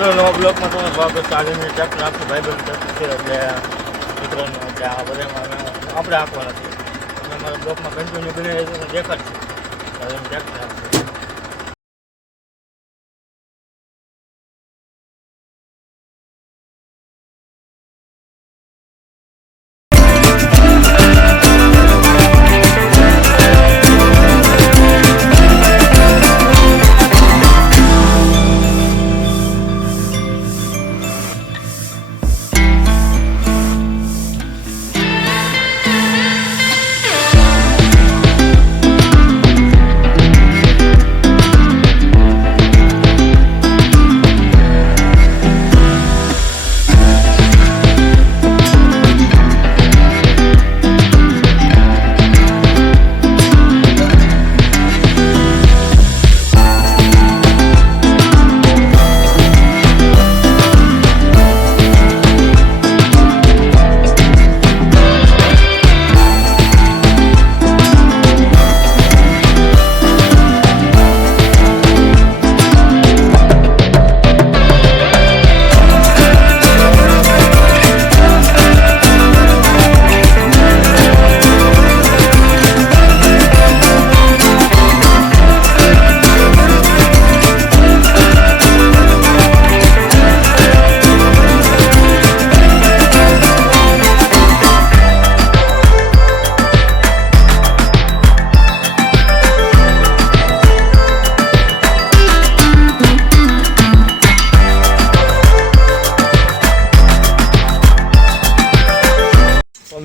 નવા બ્લોકમાં તમે સ્વાગત છે. આગળની ટ્રેક્ટર આખું ભાઈબંધ ટ્રેક્ટર છે એટલે મિત્રોનું એટલે આ બધામાં આપણે આપવાના છે. તમે અમારા બ્લોકમાં કન્ટિન્યુ બની દેખાડશે ટ્રેક્ટર આપશે.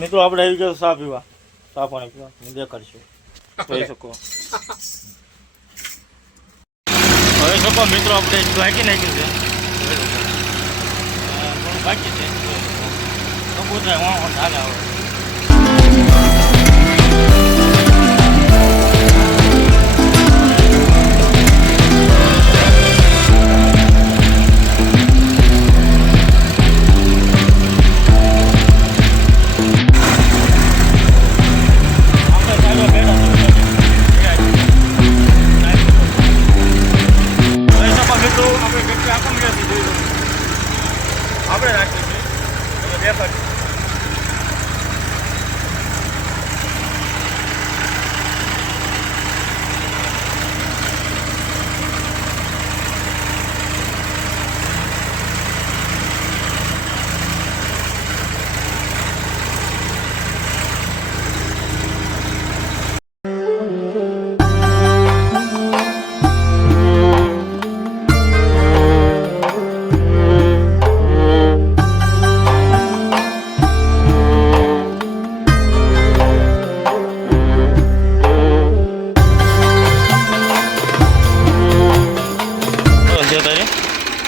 મિત્રો આપણે આવી ગયો ચા પીવા, ચા પાણી પીવા હું દેખાડશું. જોઈ શકો હવે શકો મિત્રો આપણે બાકી નાખ્યું છે બાકી છે કબૂતર ચાલે આવે. આપણે રાખીએ છીએ દેખાડ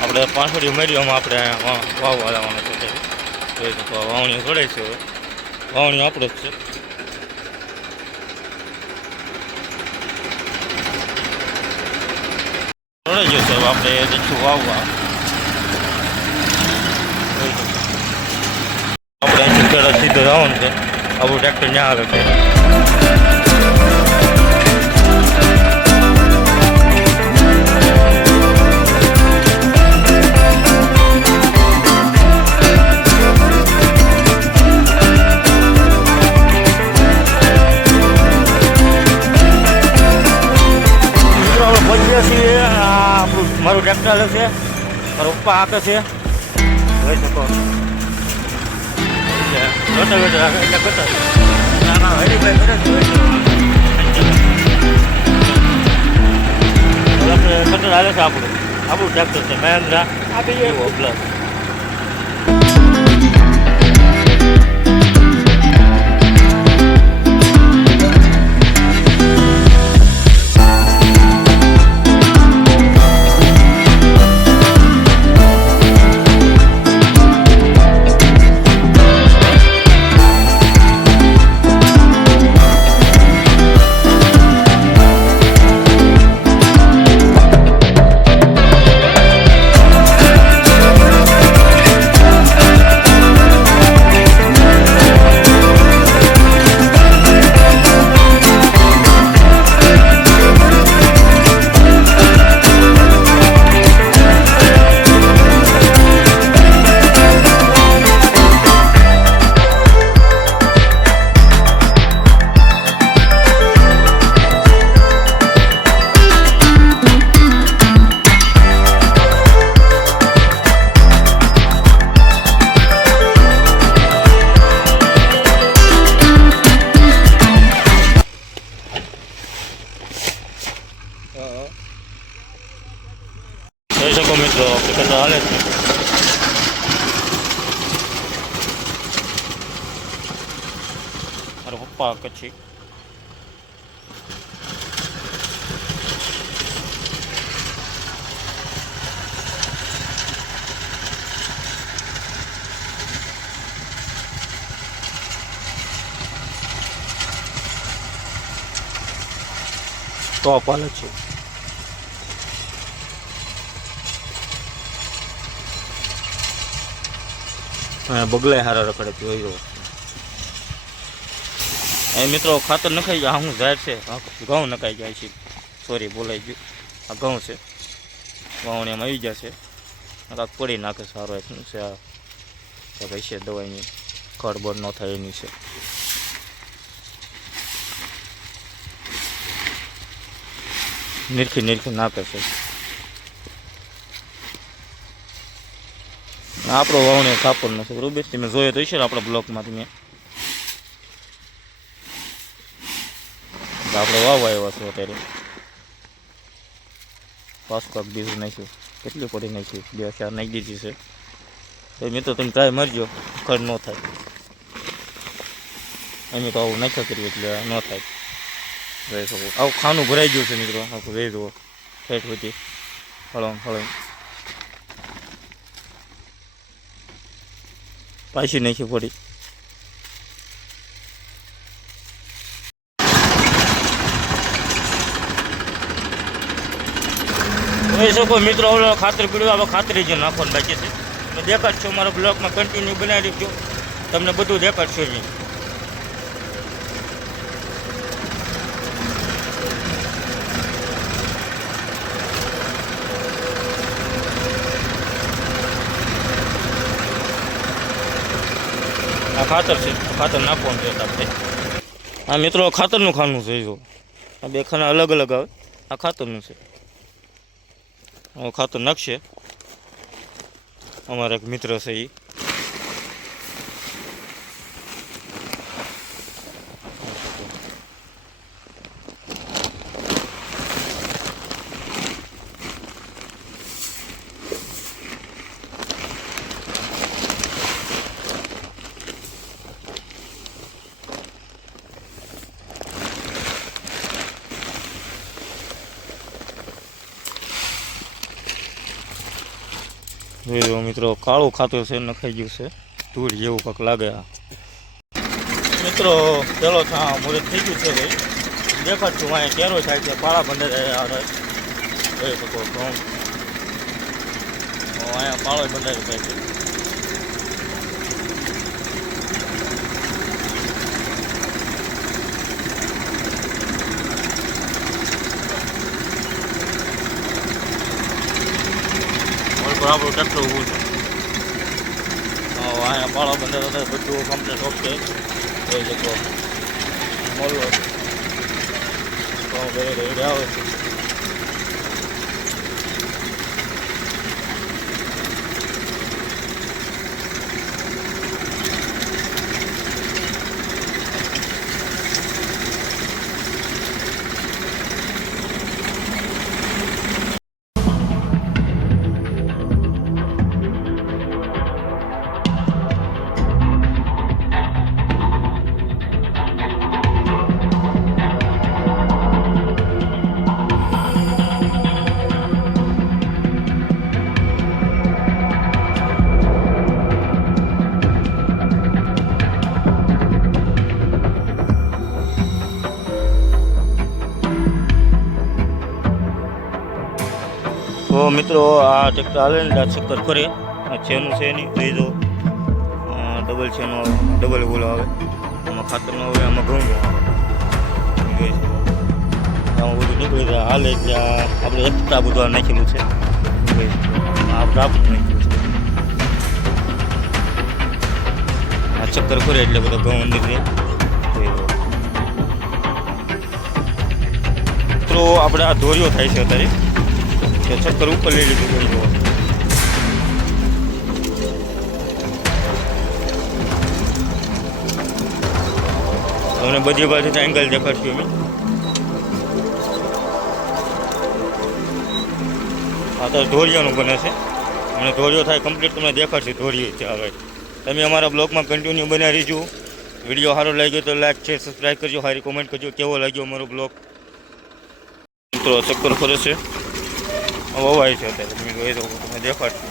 આપણે 500 મેળીઓમાં આપણે વાવવા લાવવાનું છે. જોઈ શકો વાવણીઓ ઘડાય છે. હવે વાવણીઓ આપણે જ છે. ઘડાઈ ગયો છે. હવે આપણે જઈશું વાવવા. આપણે અહીંથી સીધો જવાનું છે. આપણું ટ્રેક્ટર ત્યાં આવે છે. મારું ટ્રેક્ટર હાલે છે, મારો પપ્પા આપે છે. જોઈ શકો રોટાવેટર રાખે એટલે કરતા ના હરીભાઈ કરે છે. કટર હાલે છે આપણું ટ્રેક્ટર છે મહેન્દ્રા આપી પ્લસ. આપણે કેટલા હાલે છે. મારા પપ્પા કચ્છી ટોપ હાલે છે. બગલાય હારા રખડે જોઈ લો. મિત્રો ખાતર નખાઈ જાય. હું ઝાડ છે ઘઉં નખાઈ જાય છે. સોરી બોલાઈ ગયું. આ ઘઉં છે. ઘઉં એમ આવી જશે. કાંક પડી નાખે સારો શું છે આ ભાઈ છે દવાઈની ખડબડ ન થાય એની છે. નિરખી નાખે છે. આપણો વાવણે કાપડ નથી બરોબર. તમે જોયો તો છે ને આપણા બ્લોકમાં તમે આપણે વાવવા આવ્યા છો અત્યારે. પાછું કાંક બીજું નાખ્યું. કેટલી પડી નાખ્યું 2-4 નાખી દીધી છે. તો મિત્રો તમે ટ્રાય મારજો ખડ ન થાય. અમે તો આવું નાખ્યા કરીએ એટલે ન થાય. જોઈ શકો આવું ખાનું ભરાઈ ગયું છે મિત્રો. આખું જોઈ જુઓ ઠેઠ સુધી હળમ પાછી નાખી પડી. જોઈ શકો મિત્રો ઓલો ખાતર પીડ્યું. હવે ખાતરી જે નાખવાનું બાકી છે. તો દેખાડશો મારા બ્લોગમાં કન્ટિન્યુ બનાવી દેજો. તમને બધું દેખાડશો જ. આ ખાતર છે. ખાતર નાખવાનું છે આપણે. આ મિત્રો ખાતરનું ખાનું છે. જો આ બે ખાના અલગ અલગ આવે. આ ખાતરનું છે. ખાતર નાખશે અમારા એક મિત્ર છે એ. જોઈ મિત્રો કાળું ખાતર છે. નખાઈ ગયું છે. ધૂળ જેવું કાંક લાગે. મિત્રો પેલો મુહૂર્ત થઈ ગયું છે ભાઈ. દેખાડશું અહીંયા કેરો થાય છે. પાળા બંધ જોઈ શકો ઘઉં અહીંયા પાળો બંધાય થાય છે. આપણું ટ્રેક્ટર ઊભું છે. અહીંયા પાળો બંધ બધું કમ્પ્લીટ ઓકે. જોઈ શકો મોલો રેડી આવે છે. તો મિત્રો આ ટ્રેક્ટર હાલે ને ચક્કર ફરે. છેનું છે નહીં જોઈ દો. ડબલ છેનો ડબલ બોલો આવે. આમાં ખાતરનો આવે. આમાં ઘઉંનો આવે. આમાં બધું નીકળી જાય હાલે એટલે આપણે એકતા બધું નાખેલું છે. આપણે આપણું નાખ્યું છે. આ ચક્કર ફરે એટલે બધા ઘઉં અંદર રહે. તો આપણે આ ધોરીઓ થાય છે અત્યારે. ચક્કર ઉપર લઈ લીધું કરી દો. તમને બધી બાજુથી એંગલ દેખાડશું અમે. આ તો ધોરિયાનું બને છે. અને ધોરીઓ થાય કમ્પ્લીટ તમને દેખાડશે ધોરીઓ છે હવે. તમે અમારા બ્લોગમાં કન્ટિન્યુ બનાવી રહીજો. વિડીયો સારો લાગ્યો તો લાઈક છે, સબસ્ક્રાઈબ કરજો, સારી કોમેન્ટ કરજો કેવો લાગ્યો અમારો બ્લોગ. મિત્રો ચક્કર ફરે છે, વવાય છે અત્યારે તમે જોઈ દો, તમે દેખાડશો.